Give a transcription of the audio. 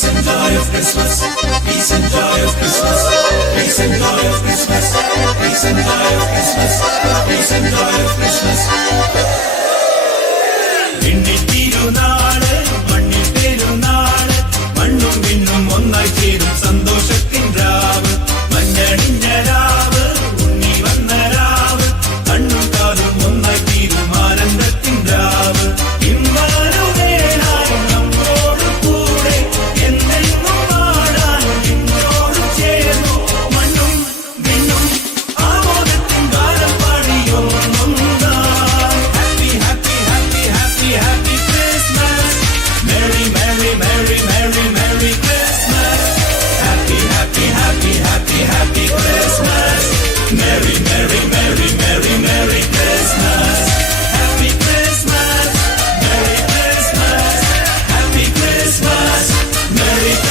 Peace and joy of Christmas. Peace and joy of Christmas. Peace and joy of Christmas. Peace and joy of Christmas. Peace and joy of Christmas. വിണ്ണിൽ തിരുനാള് മണ്ണിൽ പെരുന്നാള് മണ്ണും വിണ്ണും ഒന്നായി ചേരും സന്തോഷത്തിൻ രാവ് മഞ്ഞണിഞ്ഞ രാവ് ഉണ്ണി വന്ന രാവ് കണ്ണും കാലും ഒന്നായി തീരും ആനന്ദത്തിൻ രാവ് ഇമ്മാനുവേലായി നമ്മോട് കൂടെ എന്തെന്നും പാടാൻ നിന്നോട് ചേർന്നു മണ്ണും വിണ്ണും ആമോദത്തിൻ ഗാനം പാടിയൊന്നൊന്നായി Happy Christmas. Merry, merry, merry, merry, merry Christmas. Happy Christmas. Merry, merry, merry, merry, merry Christmas. Happy Christmas. Merry Christmas. Happy Christmas. Merry Christmas.